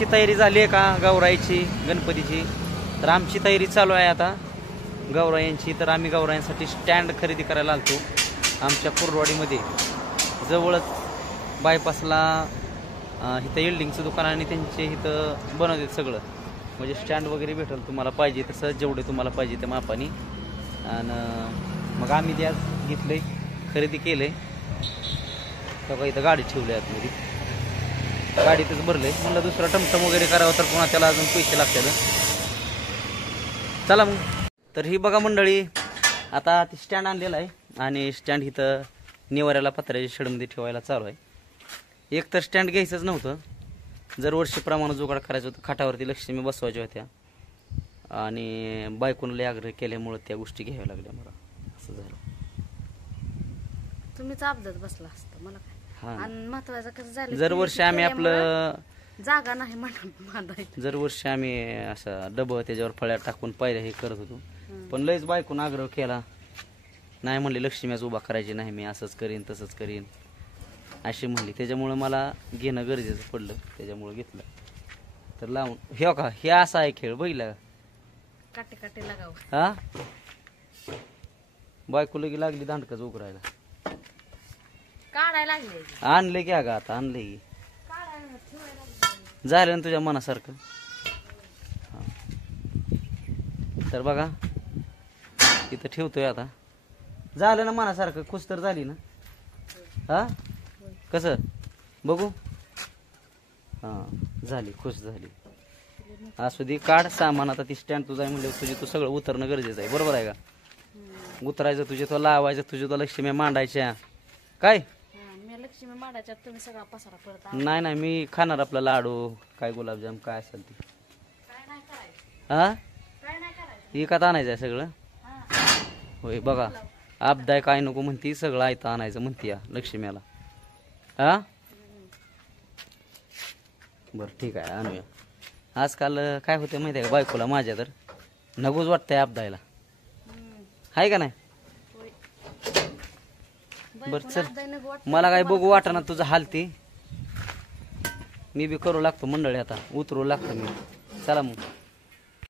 तुमची तयारी झाली आहे का गौराईची गणपतीची? तर आमची तयारी चालू आहे आता गौरायांची. तर आम्ही गौरायांसाठी स्टँड खरेदी करायला आलतो आमच्या कुर्डवाडीमध्ये जवळच बायपासला. इथं एल्डिंगचं दुकान आणि त्यांचे इथं बनवतात सगळं, म्हणजे स्टँड वगैरे भेटेल तुम्हाला पाहिजे तसं, जेवढे तुम्हाला पाहिजे त्या मापाने. आणि मग आम्ही ते आज घेतलंय, खरेदी केलंय. तेव्हा इथं गाडी ठेवली आहे आतमध्ये, गाडीतच भरले. म्हणलं दुसरा टमटम वगैरे करावं तर पुन्हा त्याला अजून पैसे लागतात. चला मग. तर ही बघा मंडळी, आता ती स्टँड आणलेला आहे आणि स्टँड इथं निवाऱ्याला पत्र्याच्या शेडमध्ये ठेवायला चालू आहे. एक तर स्टँड घ्यायचंच नव्हतं, जर वर्षीप्रमाणे जुगाड करायचं होतं. खाटावरती लक्ष्मी बसवायच्या होत्या आणि बायकोनं लय आग्रह केल्यामुळं त्या गोष्टी घ्याव्या लागल्या मला. असं झालं. तुम्हीच अपघात बसला असतं मला काय. आणि महत्वाचं कसं झालं, जर वर्षी आम्ही आपलं जागा नाही म्हणून बांधायचं. जर वर्षी आम्ही असं डबं त्याच्यावर फळ्या टाकून पायऱ्या हे करत होतो, पण लयच बायकोनं आग्रह केला. नाही म्हणले लक्ष्मीच उभा करायची नाही, मी असंच करीन तसंच करीन अशी म्हणली. त्याच्यामुळं मला घेणं गरजेचं पडलं, त्याच्यामुळं घेतलं. तर लावून हे का, हे असा आहे खेळ बघितला काटे काटे लागाव. हा, बायको लगी लागली दांडकच उकरायला. काढायला लागले, आणले की अगं, आता आणले की झालं ना तुझ्या मनासारखं. तर बघा इथं ठेवतोय आता. झालं ना मनासारखं, खुश तर झाली ना? हा, कसं बघू? हा झाली, खुश झाली. असू दे, काढ सामान. आता ती स्टँड तुझा आहे म्हणजे तुझी तू सगळं उतरणं गरजेचं आहे, बरोबर आहे का? उतरायचं तुझे तो, लावायचं तुझे तो, लक्ष्मी मांडायच्या. काय लक्ष्मी मांडायच्या, तुम्ही सगळा पसारा परत. नाही नाही, मी खाणार आपला लाडू काय गुलाबजाम काय असेल ते. काय नाही करायचं, हा, काय नाही करायचं. विकत आणायचं आहे सगळं. होय बघा, आपदाय काय नको म्हणती, सगळं आयतं आणायचं म्हणती या लक्ष्मीला. हा बरं ठीक आहे, आणूया. आजकाल काय होते माहिती आहे का बायकोला माझ्या, तर नगोच वाटतंय आपदायला, आहे का नाही? बरं चल, मला काय बघू वाटणार तुझं हालती, मी बी करू लागतो मंडळी, आता उतरू लागतो मी. चला मग.